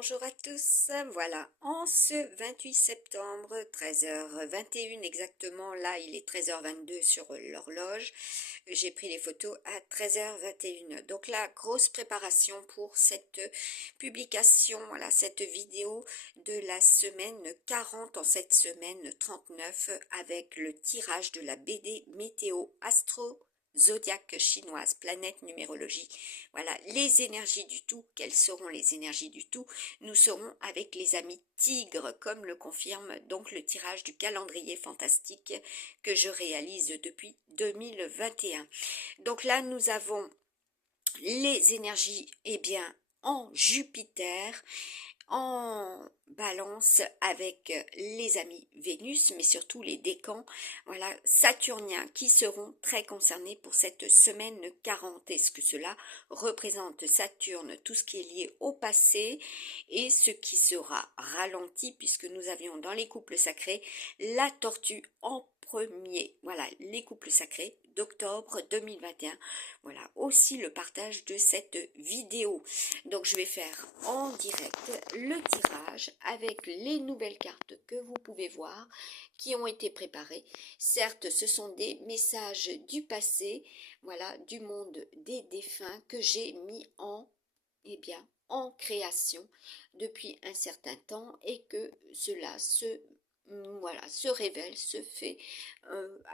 Bonjour à tous, voilà, en ce 28 septembre, 13h21 exactement, là il est 13h22 sur l'horloge, j'ai pris les photos à 13h21, donc la grosse préparation pour cette publication, voilà, cette vidéo de la semaine 40 en cette semaine 39 avec le tirage de la BD Météo Astro Zodiaque chinoise, planète numérologie. Voilà, les énergies du tout. Quelles seront les énergies du tout? Nous serons avec les amis tigres, comme le confirme donc le tirage du calendrier fantastique que je réalise depuis 2021. Donc là, nous avons les énergies, eh bien, en Jupiter, en balance avec les amis Vénus, mais surtout les décans, voilà, saturniens qui seront très concernés pour cette semaine 40. Est-ce que cela représente Saturne, tout ce qui est lié au passé et ce qui sera ralenti puisque nous avions dans les couples sacrés la tortue en premier, voilà, les couples sacrés d'octobre 2021. Voilà aussi le partage de cette vidéo. Donc je vais faire en direct le tirage avec les nouvelles cartes que vous pouvez voir qui ont été préparées. Certes, ce sont des messages du passé, voilà, du monde des défunts que j'ai mis en, eh bien, en création depuis un certain temps et que cela se révèle, se fait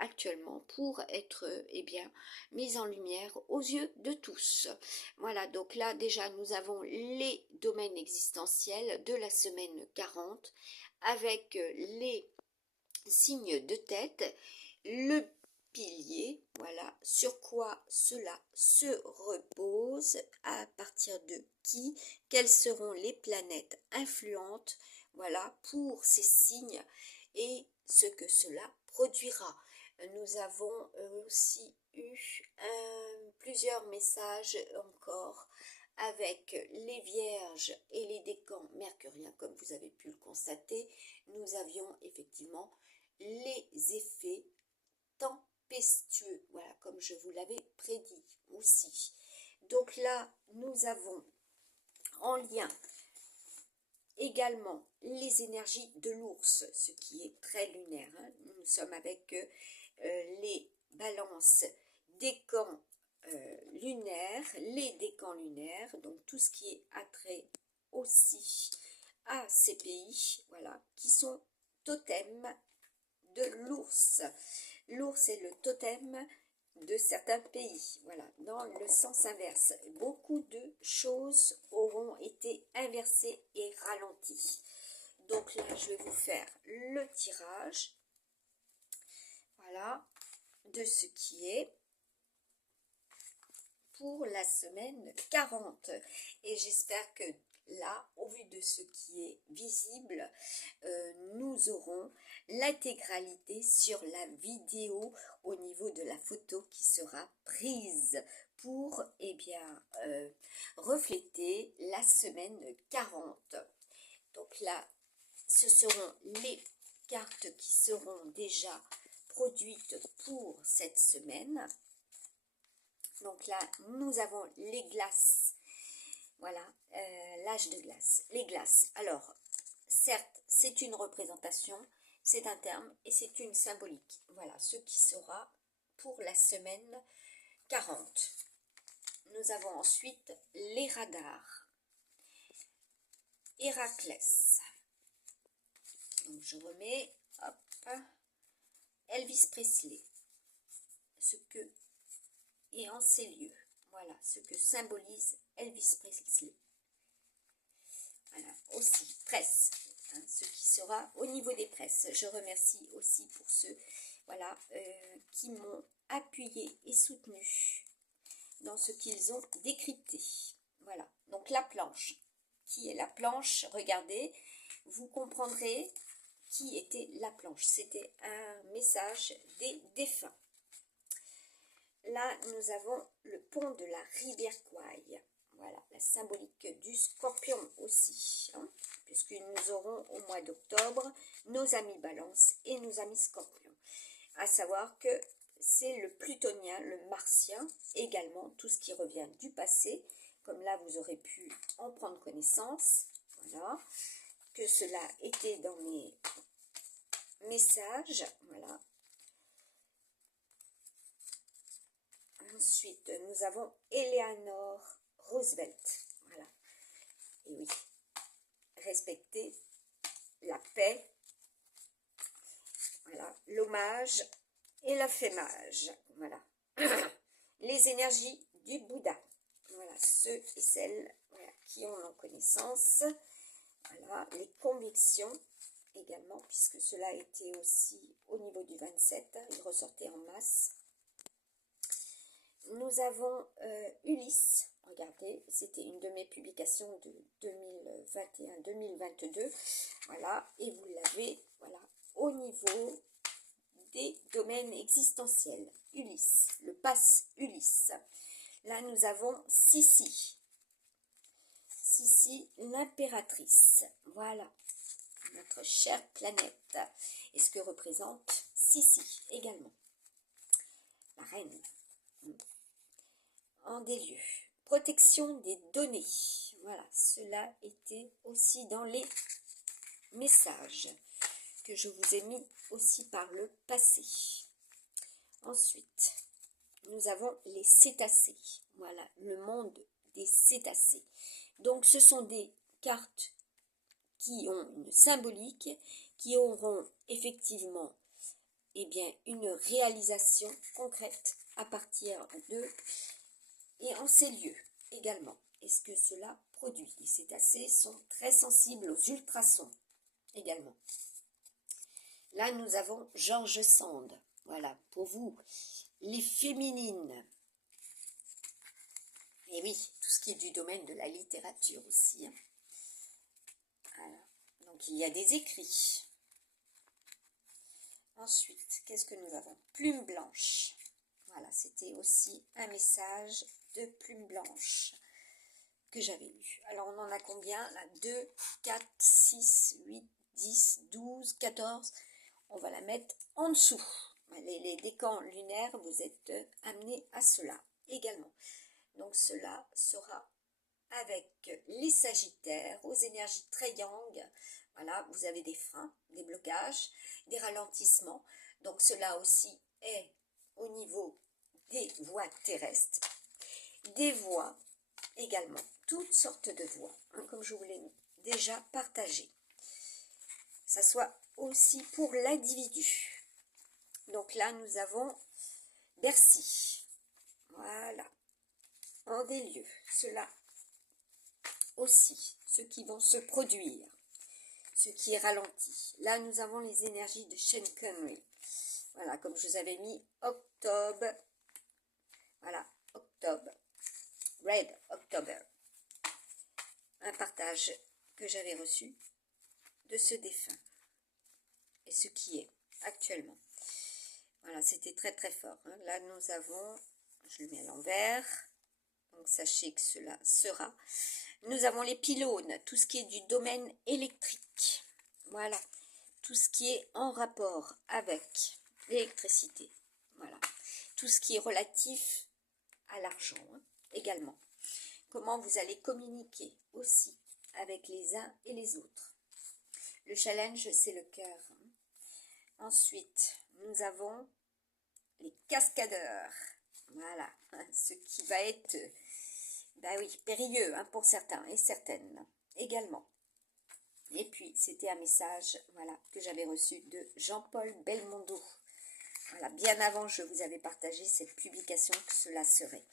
actuellement pour être eh bien mise en lumière aux yeux de tous. Voilà, donc là déjà nous avons les domaines existentiels de la semaine 40 avec les signes de tête, le pilier, voilà, sur quoi cela se repose, à partir de qui, quelles seront les planètes influentes, voilà, pour ces signes et ce que cela produira. Nous avons aussi eu plusieurs messages encore avec les vierges et les décans mercuriens, comme vous avez pu le constater. Nous avions effectivement les effets tempestueux, voilà, comme je vous l'avais prédit aussi. Donc là, nous avons en lien également les énergies de l'ours, ce qui est très lunaire, hein. Nous sommes avec les balances décans lunaires, les décans lunaires, donc tout ce qui est attrait aussi à ces pays, voilà, qui sont totems de l'ours. L'ours est le totem de certains pays, voilà, dans le sens inverse. Beaucoup de choses auront été inversées et ralenties. Donc là, je vais vous faire le tirage, voilà, de ce qui est pour la semaine 40. Et j'espère que là, au vu de ce qui est visible, nous aurons l'intégralité sur la vidéo au niveau de la photo qui sera prise pour eh bien, refléter la semaine 40. Donc là, ce seront les cartes qui seront déjà produites pour cette semaine. Donc là, nous avons les glaces. Voilà, l'âge de glace. Les glaces. Alors, certes, c'est une représentation, c'est un terme et c'est une symbolique. Voilà, ce qui sera pour la semaine 40. Nous avons ensuite les radars. Héraclès. Donc, je remets, hop, Elvis Presley. Ce que est en ces lieux. Voilà, ce que symbolise Elvis Presley. Voilà, aussi, presse, hein, ce qui sera au niveau des presses. Je remercie aussi pour ceux, voilà, qui m'ont appuyé et soutenu dans ce qu'ils ont décrypté. Voilà, donc la planche. Qui est la planche? Regardez, vous comprendrez qui était la planche. C'était un message des défunts. Là, nous avons le pont de la rivière Kwai. Voilà, la symbolique du scorpion aussi, hein, puisque nous aurons au mois d'octobre nos amis balance et nos amis scorpions. À savoir que c'est le plutonien, le martien, également tout ce qui revient du passé, comme là vous aurez pu en prendre connaissance. voilà, que cela était dans mes messages, voilà. Ensuite, nous avons Eleanor Roosevelt, voilà, et oui, respecter la paix, voilà, l'hommage et l'affémage, voilà, les énergies du Bouddha, voilà, ceux et celles voilà, qui ont en connaissance, voilà, les convictions également, puisque cela était aussi au niveau du 27, il ressortait en masse. Nous avons Ulysse, regardez, c'était une de mes publications de 2021-2022, voilà, et vous l'avez, voilà, au niveau des domaines existentiels, Ulysse, le pass Ulysse. Là, nous avons Sissi, l'impératrice, voilà, notre chère planète, et ce que représente Sissi également, la reine. En des lieux. Protection des données. Voilà, cela était aussi dans les messages que je vous ai mis aussi par le passé. Ensuite, nous avons les cétacés. Voilà, le monde des cétacés. Donc, ce sont des cartes qui ont une symbolique, qui auront effectivement une réalisation concrète à partir de et en ces lieux également. Est-ce que cela produit? Les cétacés sont très sensibles aux ultrasons également. Là, nous avons George Sand. Voilà, pour vous, les féminines. Et oui, tout ce qui est du domaine de la littérature aussi. Hein. Voilà. Donc, il y a des écrits. Ensuite, qu'est-ce que nous avons? Plume blanche. Voilà, c'était aussi un message de plume blanche que j'avais lu. Alors, on en a combien? Là, 2, 4, 6, 8, 10, 12, 14. On va la mettre en dessous. Les décans lunaires, vous êtes amenés à cela également. Donc, cela sera avec les sagittaires, aux énergies très yang. Voilà, vous avez des freins, des blocages, des ralentissements. Donc, cela aussi est au niveau des voies terrestres, des voies également, toutes sortes de voies, hein, comme je vous l'ai déjà partagé. Ça soit aussi pour l'individu. Donc là, nous avons Bercy. Voilà. En des lieux. Cela aussi, ceux qui vont se produire, ce qui est ralenti. Là, nous avons les énergies de Sean Connery. Voilà, comme je vous avais mis octobre. Voilà, octobre. Red October. Un partage que j'avais reçu de ce défunt et ce qui est actuellement. Voilà, c'était très très fort. Hein. Là, nous avons, je le mets à l'envers, donc sachez que cela sera. Nous avons les pylônes, tout ce qui est du domaine électrique. Voilà, tout ce qui est en rapport avec l'électricité. Voilà, tout ce qui est relatif à l'argent hein, également. Comment vous allez communiquer aussi avec les uns et les autres. Le challenge, c'est le cœur. Hein. Ensuite, nous avons les cascadeurs. Voilà, ce qui va être, périlleux hein, pour certains et certaines également. Et puis, c'était un message voilà, que j'avais reçu de Jean-Paul Belmondo. Voilà, bien avant, je vous avais partagé cette publication que cela serait.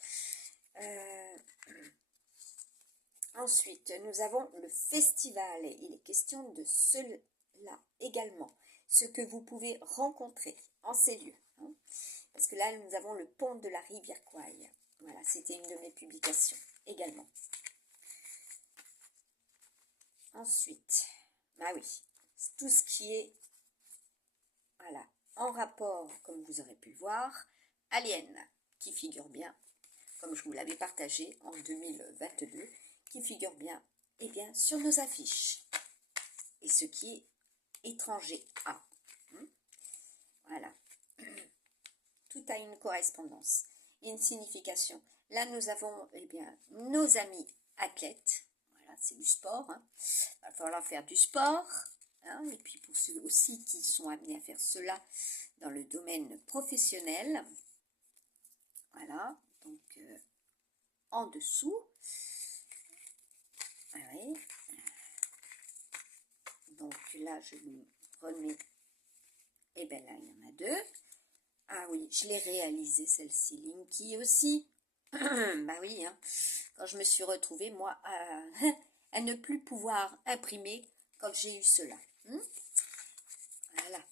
Ensuite, nous avons le festival et il est question de cela également, ce que vous pouvez rencontrer en ces lieux. Hein, parce que là, nous avons le pont de la rivière Kwai. Voilà, c'était une de mes publications également. Ensuite, tout ce qui est voilà, en rapport, comme vous aurez pu le voir, Alien, qui figure bien, comme je vous l'avais partagé en 2022, qui figure bien, sur nos affiches. Et ce qui est étranger à. Voilà. Tout a une correspondance et une signification. Là, nous avons nos amis athlètes. Voilà, c'est du sport. Hein. falloir faire du sport, hein, et puis pour ceux aussi qui sont amenés à faire cela dans le domaine professionnel. Voilà, donc en dessous. Oui. Donc là, je lui remets. Et bien là, il y en a deux. Ah oui, je l'ai réalisé celle-ci, Linky aussi. Bah oui, hein. Quand je me suis retrouvée, moi, à ne plus pouvoir imprimer quand j'ai eu cela. Voilà.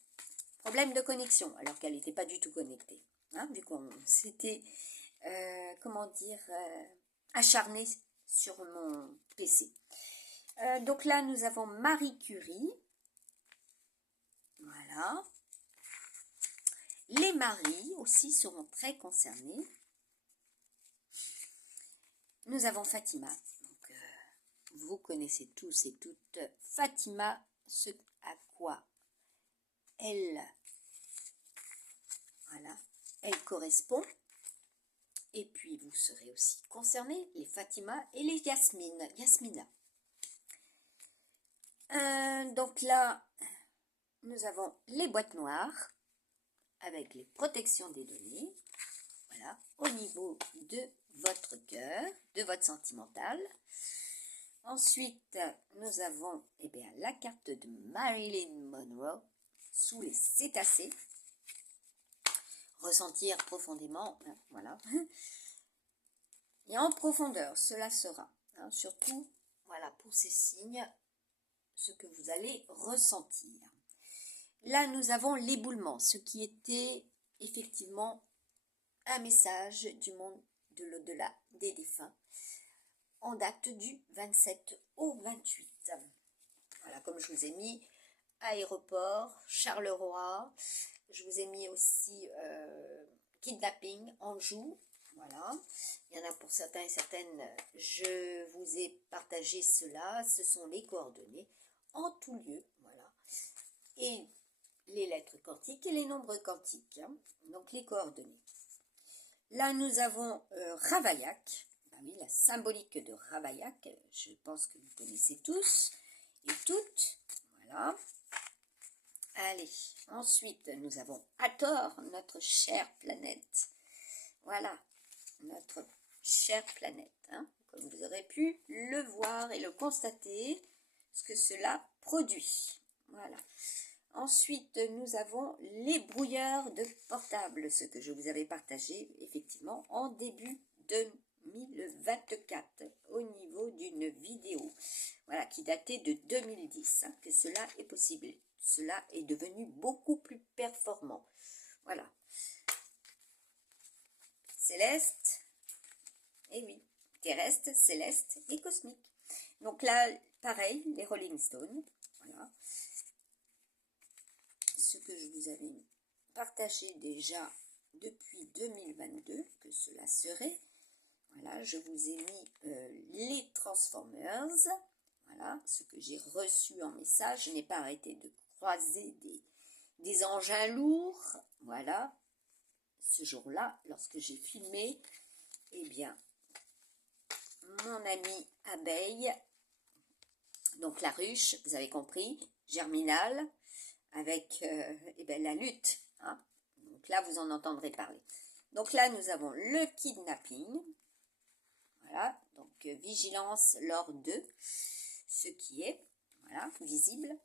Problème de connexion, alors qu'elle n'était pas du tout connectée. Hein, vu qu'on s'était, comment dire, acharné sur mon PC. Donc là, nous avons Marie Curie. Voilà. Les maris aussi seront très concernés. Nous avons Fatima. Donc, vous connaissez tous et toutes Fatima, ce à quoi elle, voilà, elle correspond. Et puis, vous serez aussi concernés, les Fatima et les Yasmina. Donc là, nous avons les boîtes noires avec les protections des données. Voilà, au niveau de votre cœur, de votre sentimental. Ensuite, nous avons la carte de Marilyn Monroe sous les cétacés. Ressentir profondément, hein, voilà. Et en profondeur, cela sera, hein, surtout, voilà, pour ces signes, ce que vous allez ressentir. Là, nous avons l'éboulement, ce qui était effectivement un message du monde de l'au-delà des défunts, en date du 27 au 28. Voilà, comme je vous ai mis aéroport, Charleroi, je vous ai mis aussi kidnapping, Anjou, voilà. Il y en a pour certains et certaines, je vous ai partagé cela, ce sont les coordonnées en tout lieu, voilà. Et les lettres quantiques et les nombres quantiques, hein, donc les coordonnées. Là, nous avons Ravaillac. Ben oui, la symbolique de Ravaillac, je pense que vous connaissez tous et toutes. Voilà. Allez, ensuite, nous avons Hathor, notre chère planète. Voilà, notre chère planète. Hein, comme vous aurez pu le voir et le constater, ce que cela produit. Voilà. Ensuite, nous avons les brouilleurs de portables, ce que je vous avais partagé effectivement en début 2024 au niveau d'une vidéo, voilà, qui datait de 2010, hein, que cela est possible. Cela est devenu beaucoup plus performant. Voilà. Céleste, et oui, terrestre, céleste et cosmique. Donc là, pareil, les Rolling Stones, voilà. Ce que je vous avais partagé déjà depuis 2022, que cela serait. Voilà, je vous ai mis les Transformers. Voilà, ce que j'ai reçu en message. Je n'ai pas arrêté de croiser des engins lourds. Voilà, ce jour-là, lorsque j'ai filmé, eh bien, mon ami abeille, donc la ruche, vous avez compris, germinale, avec la lutte. Hein. Donc là, vous en entendrez parler. Donc là, nous avons le kidnapping. Voilà, donc vigilance lors de ce qui est, voilà, visible.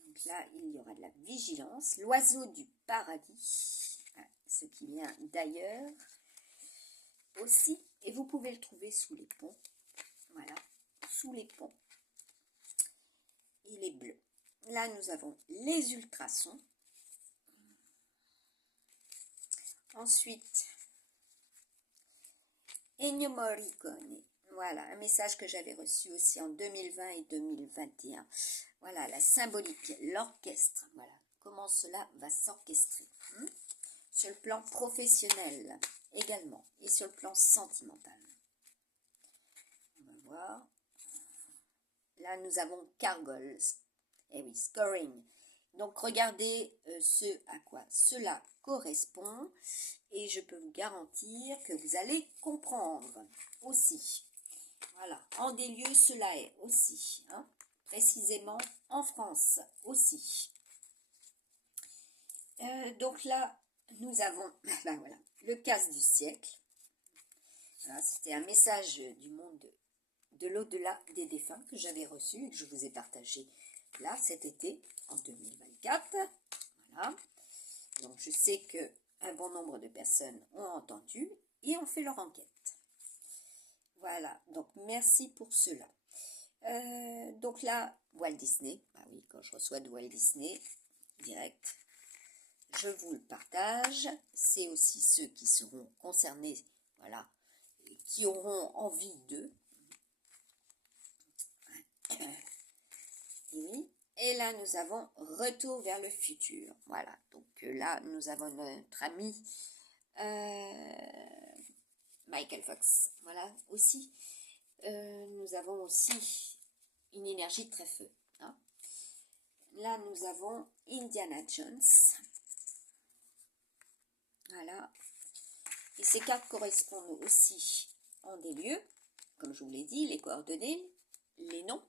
Donc là, il y aura de la vigilance. L'oiseau du paradis, ce qui vient d'ailleurs aussi. Et vous pouvez le trouver sous les ponts. Voilà, sous les ponts. Il est bleu. Là, nous avons les ultrasons. Ensuite, Ennio Morricone. Voilà, un message que j'avais reçu aussi en 2020 et 2021. Voilà, la symbolique, l'orchestre. Voilà, comment cela va s'orchestrer. Sur le plan professionnel également et sur le plan sentimental. On va voir. Là, nous avons Cargol. Et oui, scoring. Donc, regardez ce à quoi cela correspond. Et je peux vous garantir que vous allez comprendre aussi. Voilà, en des lieux, cela est aussi, hein, précisément en France aussi. Donc là, nous avons ben voilà, le casse du siècle. Voilà, c'était un message du monde de l'au-delà des défunts que j'avais reçu et que je vous ai partagé là cet été en 2024. Voilà. Donc je sais que un bon nombre de personnes ont entendu et ont fait leur enquête. Voilà, donc merci pour cela. Donc là, Walt Disney, bah oui, quand je reçois de Walt Disney, direct, je vous le partage. C'est aussi ceux qui seront concernés, voilà, qui auront envie d'eux. Oui. Et là, nous avons Retour vers le futur. Voilà, donc là, nous avons notre ami Michael Fox. Voilà, aussi. Nous avons aussi une énergie très feu. Hein. Là, nous avons Indiana Jones. Voilà. Et ces cartes correspondent aussi en des lieux, comme je vous l'ai dit, les coordonnées, les noms,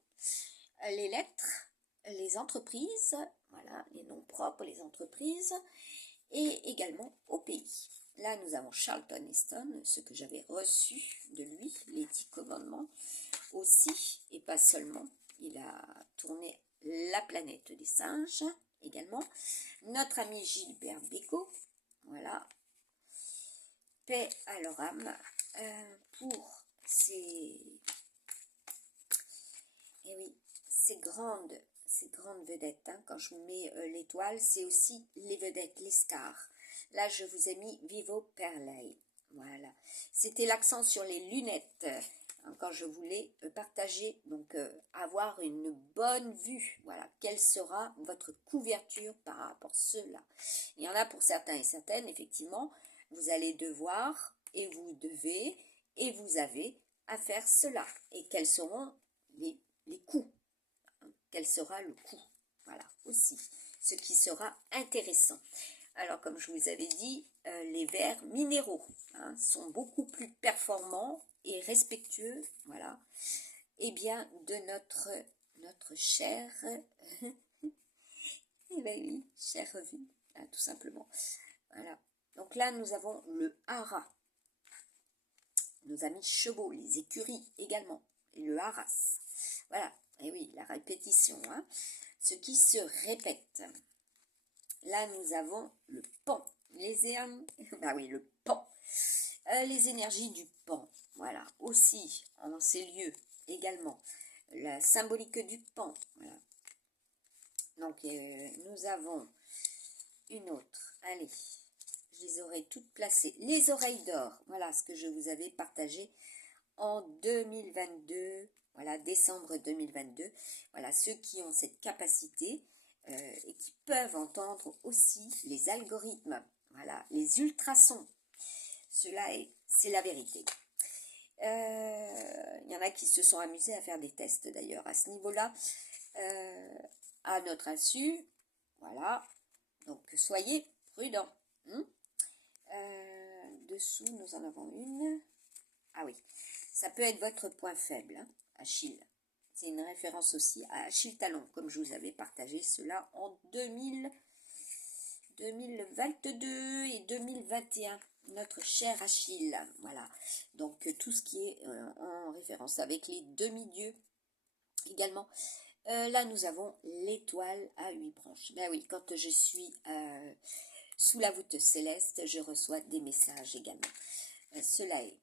les lettres, les entreprises, voilà, les noms propres, les entreprises, et également au pays. Là, nous avons Charlton Heston, ce que j'avais reçu de lui, les 10 commandements aussi, et pas seulement. Il a tourné La planète des singes également. Notre ami Gilbert Bécaud, voilà. Paix à leur âme pour ces, eh oui, ces grandes vedettes. Hein. Quand je vous mets l'étoile, c'est aussi les vedettes, les stars. Là, je vous ai mis Vivo per lei. Voilà. C'était l'accent sur les lunettes. Hein, quand je voulais partager, donc avoir une bonne vue. Voilà. Quelle sera votre couverture par rapport à cela? Il y en a pour certains et certaines, effectivement. Vous allez devoir, et vous devez, et vous avez à faire cela. Et quels seront les coûts? Quel sera le coût? Voilà, aussi, ce qui sera intéressant. Alors, comme je vous avais dit, les verres minéraux hein, sont beaucoup plus performants et respectueux, voilà, et bien, de notre chère, eh bien oui, chère revue, hein, tout simplement. Voilà. Donc là, nous avons le haras, nos amis chevaux, les écuries également, et le haras. Voilà, et oui, la répétition, hein, ce qui se répète. Là, nous avons le pan, bah oui, le pan, les énergies du pan, voilà, aussi, en ces lieux, également, la symbolique du pan, voilà. Donc, nous avons une autre, allez, je les aurai toutes placées, les oreilles d'or, voilà ce que je vous avais partagé en 2022, voilà, décembre 2022, voilà, ceux qui ont cette capacité et qui peuvent entendre aussi les algorithmes, voilà, les ultrasons, c'est la vérité. Il y en a qui se sont amusés à faire des tests d'ailleurs à ce niveau-là, à notre insu, voilà, donc soyez prudents. Dessous, nous en avons une. Ah oui, ça peut être votre point faible, hein, Achille. C'est une référence aussi à Achille Talon, comme je vous avais partagé cela en 2022 et 2021. Notre cher Achille, voilà. Donc tout ce qui est en référence avec les demi-dieux également. Là, nous avons l'étoile à 8 branches. Ben oui, quand je suis sous la voûte céleste, je reçois des messages également. Cela est.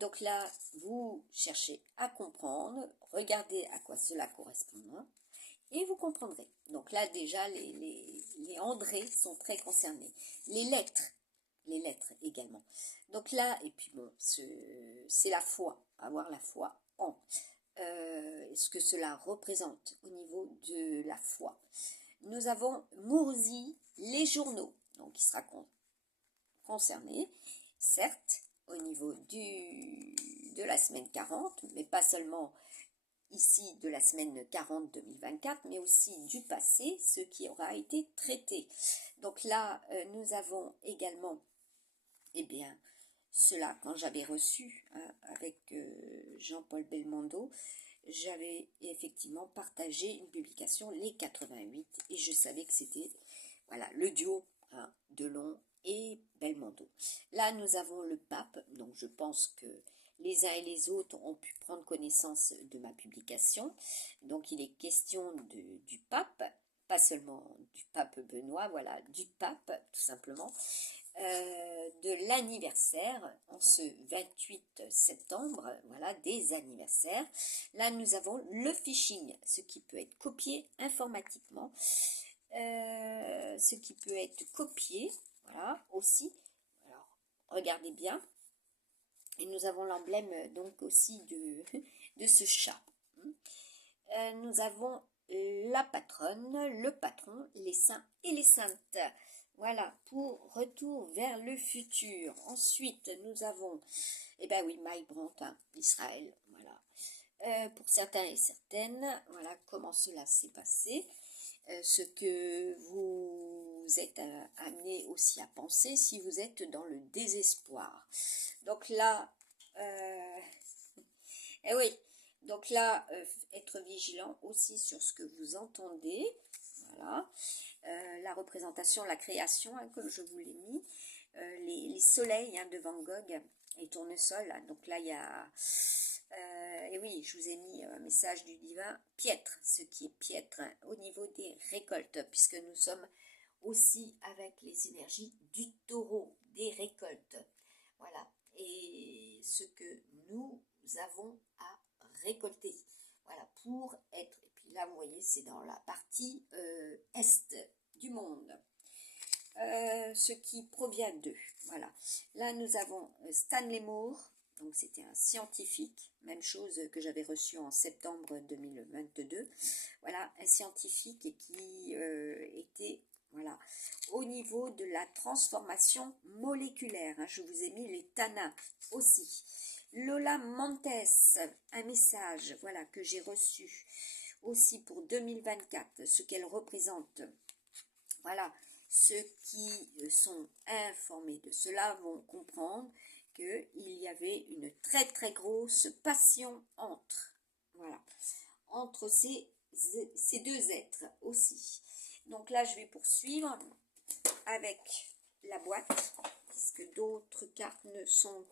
Donc là, vous cherchez à comprendre, regardez à quoi cela correspond, hein, et vous comprendrez. Donc là, déjà, les Andrés sont très concernés. Les lettres également. Donc là, et puis bon, c'est la foi, avoir la foi en ce que cela représente au niveau de la foi. Nous avons Mourzi, les journaux, donc qui sera concerné, certes, au niveau de la semaine 40, mais pas seulement ici de la semaine 40 2024, mais aussi du passé, ce qui aura été traité. Donc là, nous avons également, eh bien, cela, quand j'avais reçu hein, avec Jean-Paul Belmondo, j'avais effectivement partagé une publication, les 88, et je savais que c'était voilà, le duo hein, Delon et Belmondo. Là, nous avons le pape, donc je pense que les uns et les autres ont pu prendre connaissance de ma publication. Donc, il est question du pape, pas seulement du pape Benoît, voilà, du pape, tout simplement, de l'anniversaire, en ce 28 septembre, voilà, des anniversaires. Là, nous avons le phishing, ce qui peut être copié informatiquement, ce qui peut être copié, voilà, aussi. Alors, regardez bien. Et nous avons l'emblème donc aussi de ce chat. Nous avons la patronne, le patron, les saints et les saintes. Voilà, pour Retour vers le futur. Ensuite, nous avons, eh ben oui, Mike Brandt, hein, Israël, voilà. Pour certains et certaines, voilà comment cela s'est passé. Ce que vous êtes amené aussi à penser si vous êtes dans le désespoir. Donc là, eh oui, donc là, être vigilant aussi sur ce que vous entendez. Voilà, la représentation, la création, hein, comme je vous l'ai mis, les soleils hein, de Van Gogh, les tournesols. Hein, donc là, il y a, et oui, je vous ai mis un message du divin, piètre, ce qui est piètre hein, au niveau des récoltes, puisque nous sommes aussi avec les énergies du taureau, des récoltes. Voilà, et ce que nous avons à récolter. Voilà, pour être, et puis là, vous voyez, c'est dans la partie est du monde. Ce qui provient d'eux. Voilà. Là, nous avons Stanley Moore. Donc, c'était un scientifique. Même chose que j'avais reçu en septembre 2022. Voilà, un scientifique qui était voilà, au niveau de la transformation moléculaire. Hein, je vous ai mis les tanins aussi. Lola Montes, un message voilà, que j'ai reçu aussi pour 2024, ce qu'elle représente. Voilà, ceux qui sont informés de cela vont comprendre qu'il y avait une très très grosse passion voilà, entre ces deux êtres aussi. Donc là, je vais poursuivre avec la boîte, puisque d'autres cartes ne sont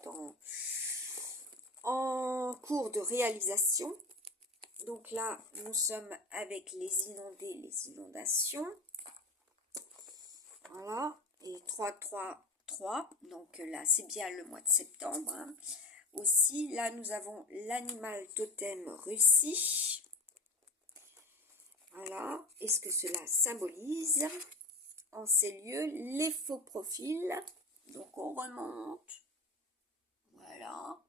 en cours de réalisation. Donc là, nous sommes avec les inondés, les inondations. Voilà, et 3, 3, 3. Donc là, c'est bien le mois de septembre. Hein. Aussi, là, nous avons l'animal totem Russie. Voilà, et ce que cela symbolise en ces lieux, les faux profils. Donc, on remonte. Voilà,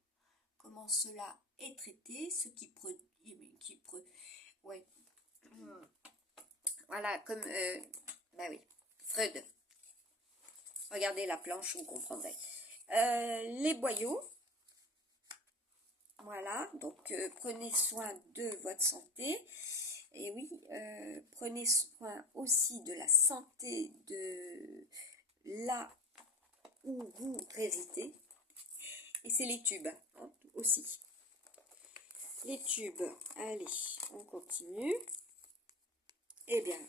comment cela est traité, ce qui ouais. Voilà, comme, bah oui, Freud. Regardez la planche, vous comprendrez. Les boyaux. Voilà, donc prenez soin de votre santé. Et oui, prenez soin aussi de la santé de là où vous résidez. Et c'est les tubes hein, aussi. Les tubes, allez, on continue. Eh bien,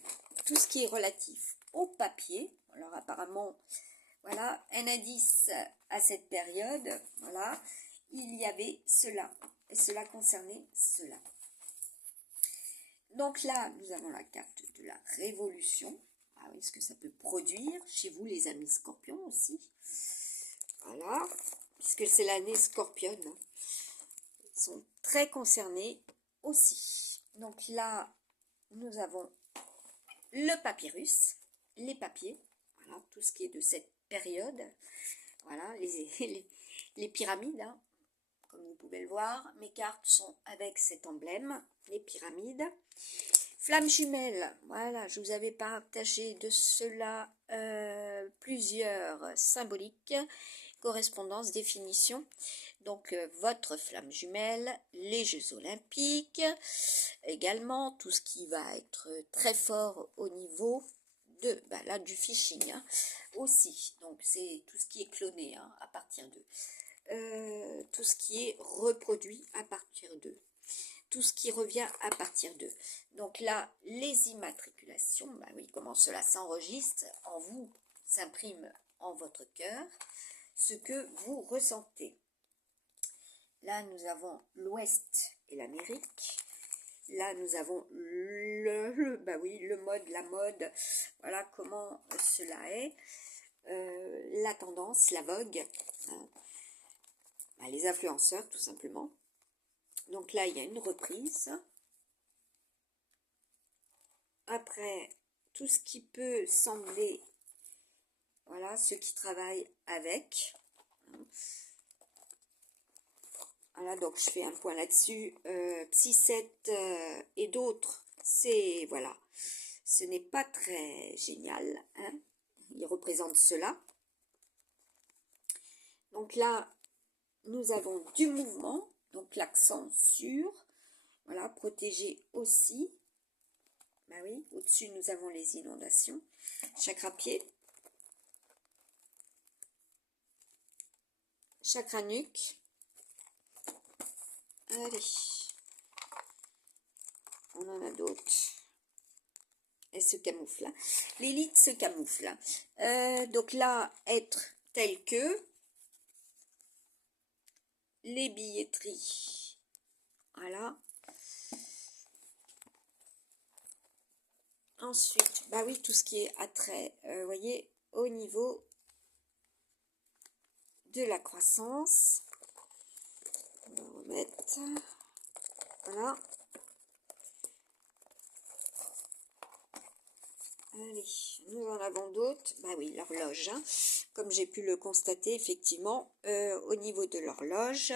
tout ce qui est relatif au papier. Alors apparemment, voilà, un indice à cette période, voilà, il y avait cela. Et cela concernait cela. Donc là, nous avons la carte de la révolution. Ah oui, ce que ça peut produire chez vous, les amis scorpions aussi. Voilà, puisque c'est l'année scorpionne. Ils sont très concernés aussi. Donc là, nous avons le papyrus, les papiers, voilà, tout ce qui est de cette période. Voilà, les pyramides, hein. Comme vous pouvez le voir, mes cartes sont avec cet emblème, les pyramides. Flamme jumelle, voilà, je vous avais partagé de cela plusieurs symboliques, correspondances, définitions. Donc, votre flamme jumelle, les Jeux Olympiques, également tout ce qui va être très fort au niveau là, du phishing hein, aussi. Donc, c'est tout ce qui est cloné hein, à partir d'eux. Tout ce qui est reproduit à partir d'eux. Tout ce qui revient à partir d'eux. Donc là, les immatriculations, bah oui, comment cela s'enregistre en vous, s'imprime en votre cœur, ce que vous ressentez. Là, nous avons l'Ouest et l'Amérique. Là, nous avons bah oui, le mode, la mode. Voilà comment cela est. La tendance, la vogue. Hein. Bah, les influenceurs, tout simplement. Donc là, il y a une reprise. Après, tout ce qui peut sembler, voilà, ceux qui travaillent avec. Voilà, donc je fais un point là-dessus. Psy7 et d'autres, c'est, voilà, ce n'est pas très génial. Hein. Ils représentent cela. Donc là, nous avons du mouvement, donc l'accent sur, voilà, protéger aussi. Ben oui, au-dessus, nous avons les inondations. Chakra pied. Chakra nuque. Allez. On en a d'autres. Elle se camoufle. L'élite se camoufle. Donc là, être tel que les billetteries. Voilà. Ensuite, bah oui, tout ce qui est attrait, vous voyez, au niveau de la croissance. On va remettre. Voilà. Allez, nous en avons d'autres. Bah oui, l'horloge. Hein. Comme j'ai pu le constater, effectivement, au niveau de l'horloge,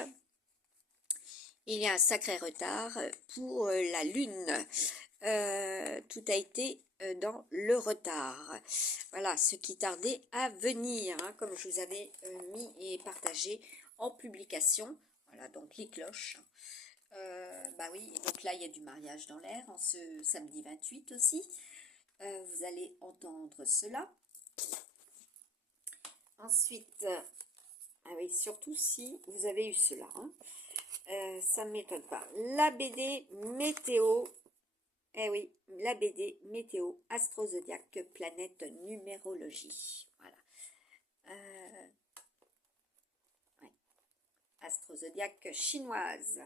il y a un sacré retard pour la Lune. Tout a été dans le retard. Voilà, ce qui tardait à venir, hein, comme je vous avais mis et partagé en publication. Voilà, donc les cloches. Bah oui, et donc là, il y a du mariage dans l'air, en ce samedi 28 aussi. Vous allez entendre cela. Ensuite, ah oui, surtout si vous avez eu cela. Hein. Ça ne m'étonne pas. La BD météo. Eh oui, la BD météo, astro-zodiaque, planète, numérologie. Voilà. Ouais. Astro-zodiaque chinoise.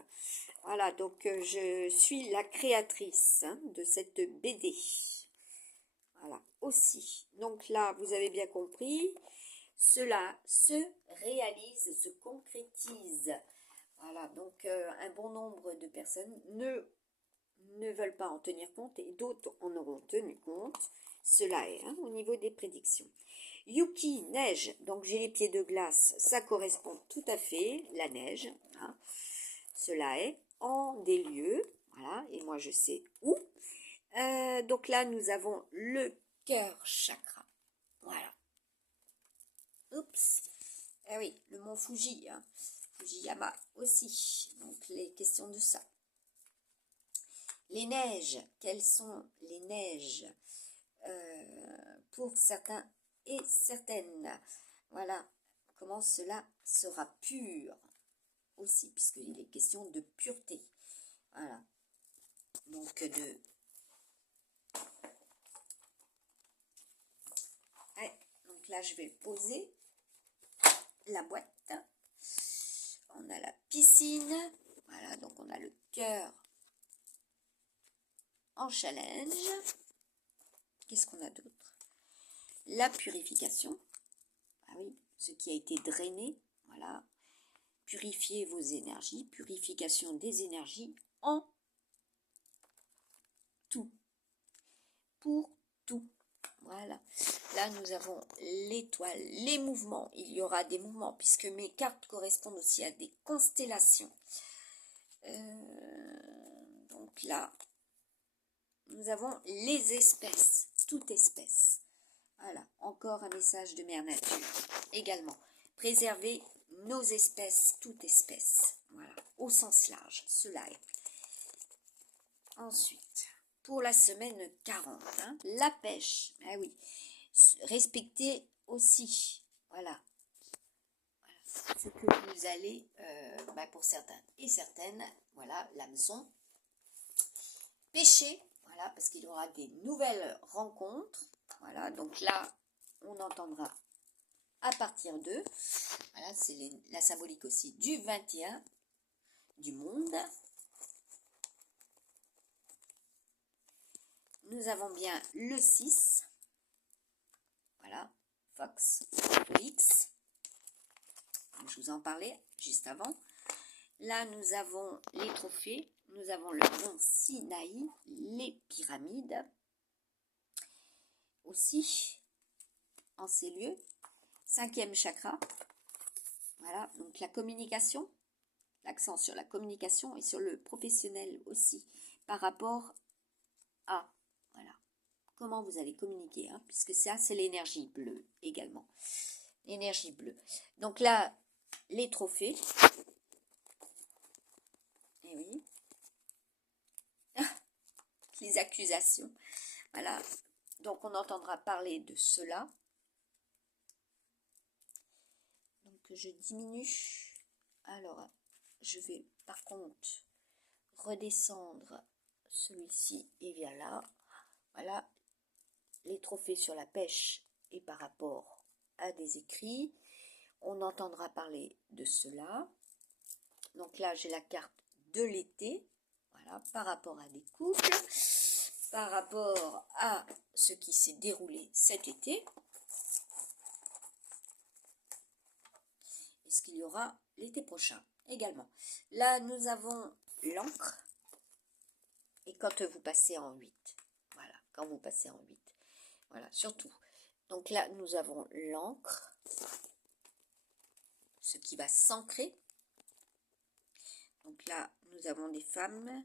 Voilà, donc je suis la créatrice hein, de cette BD. Voilà, aussi. Donc là, vous avez bien compris, cela se réalise, se concrétise. Voilà, donc un bon nombre de personnes ne veulent pas en tenir compte et d'autres en auront tenu compte. Cela est hein, au niveau des prédictions. Yuki, neige, donc j'ai les pieds de glace, ça correspond tout à fait, la neige. Hein. Cela est en des lieux, voilà, et moi je sais où. Donc là, nous avons le cœur chakra. Voilà. Oups. Eh oui, le mont Fuji. Hein. Fujiyama aussi. Donc, les questions de ça. Les neiges. Quelles sont les neiges pour certains et certaines. Voilà. Comment cela sera pur aussi, puisqu'il est question de pureté. Voilà. Donc, donc là, je vais poser la boîte. On a la piscine. Voilà, donc on a le cœur en challenge. Qu'est-ce qu'on a d'autre? La purification. Ah oui, ce qui a été drainé. Voilà. Purifier vos énergies. Purification des énergies en tout. Pour tout. Voilà. Là, nous avons l'étoile, les mouvements. Il y aura des mouvements puisque mes cartes correspondent aussi à des constellations. Donc là, nous avons les espèces, toute espèce. Voilà, encore un message de Mère Nature. Également, préserver nos espèces, toute espèce. Voilà, au sens large, cela est. Ensuite, pour la semaine 40. Hein. La pêche, ah oui, respectez aussi, voilà, ce que vous allez, pour certains et certaines, voilà, l'hameçon, pêcher, voilà, parce qu'il y aura des nouvelles rencontres, voilà, donc là, on entendra à partir de, voilà, c'est la symbolique aussi du 21, du monde. Nous avons bien le 6, voilà, Fox, X, je vous en parlais juste avant. Là, nous avons les trophées, nous avons le mont Sinaï, les pyramides, aussi en ces lieux. 5e chakra, voilà, donc la communication, l'accent sur la communication et sur le professionnel aussi, par rapport à, voilà, comment vous allez communiquer, hein, puisque ça, c'est l'énergie bleue également, l'énergie bleue. Donc là, les trophées, et oui, les accusations, voilà, donc on entendra parler de cela. Donc je diminue, alors je vais par contre redescendre celui-ci et bien là, voilà, les trophées sur la pêche et par rapport à des écrits, on entendra parler de cela. Donc là, j'ai la carte de l'été, voilà, par rapport à des couples, par rapport à ce qui s'est déroulé cet été. Et ce qu'il y aura l'été prochain également. Là, nous avons l'encre. Et quand vous passez en 8, voilà, quand vous passez en 8, voilà, surtout. Donc là, nous avons l'encre, ce qui va s'ancrer. Donc là, nous avons des femmes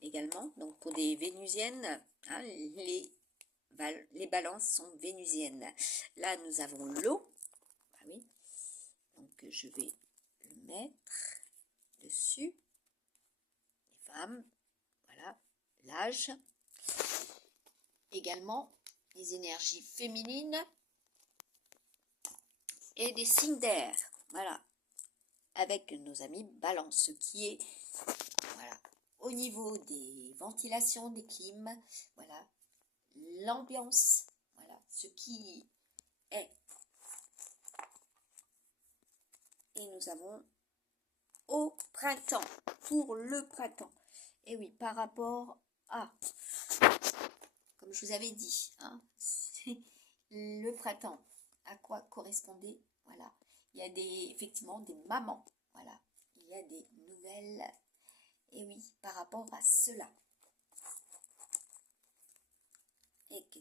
également. Donc pour des vénusiennes, hein, les balances sont vénusiennes. Là, nous avons l'eau. Ah oui. Donc je vais le mettre dessus. Les femmes, voilà, l'âge. Également, les énergies féminines et des signes d'air, voilà, avec nos amis balance, ce qui est, voilà, au niveau des ventilations, des clims, voilà, l'ambiance, voilà, ce qui est. Et nous avons au printemps, pour le printemps, et oui, par rapport à, comme je vous avais dit, hein, le printemps, à quoi correspondait, voilà, il y a effectivement des mamans, voilà, il y a des nouvelles, et oui, par rapport à cela. Et que,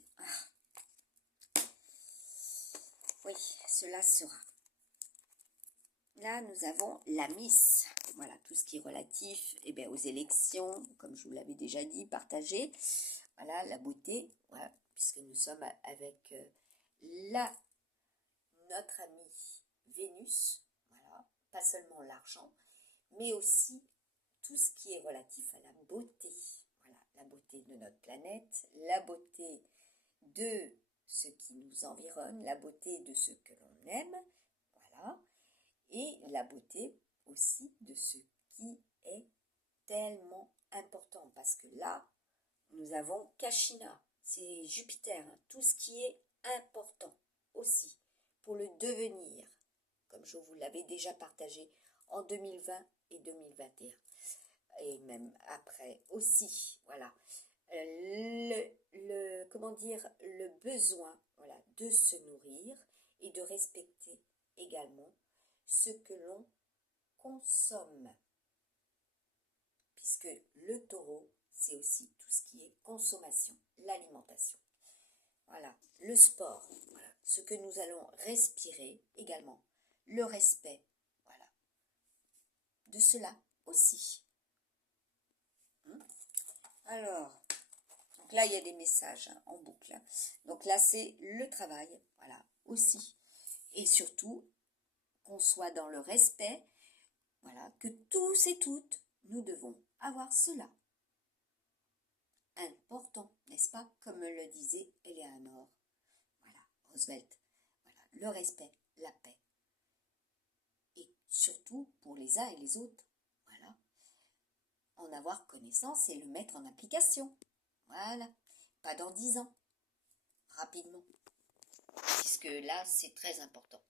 oui, cela sera. Là, nous avons la Miss, voilà, tout ce qui est relatif, eh bien, aux élections, comme je vous l'avais déjà dit, partagé, voilà, la beauté, voilà, puisque nous sommes avec notre amie Vénus, voilà, pas seulement l'argent, mais aussi tout ce qui est relatif à la beauté, voilà, la beauté de notre planète, la beauté de ce qui nous environne, la beauté de ce que l'on aime, voilà, et la beauté aussi de ce qui est tellement important, parce que là, nous avons Kashina, c'est Jupiter, hein, tout ce qui est important aussi pour le devenir, comme je vous l'avais déjà partagé en 2020 et 2021, et même après aussi, voilà, comment dire, le besoin, voilà, de se nourrir et de respecter également ce que l'on consomme, puisque le taureau, c'est aussi tout ce qui est consommation, l'alimentation. Voilà, le sport, voilà, ce que nous allons respirer également, le respect, voilà, de cela aussi. Alors, donc là, il y a des messages, hein, en boucle. Hein. Donc là, c'est le travail, voilà, aussi. Et surtout, qu'on soit dans le respect, voilà, que tous et toutes, nous devons avoir cela. important, n'est-ce pas? Comme le disait Eleanor. Voilà, Roosevelt. Voilà, le respect, la paix. Et surtout pour les uns et les autres. Voilà. En avoir connaissance et le mettre en application. Voilà. Pas dans 10 ans. Rapidement. Puisque là, c'est très important.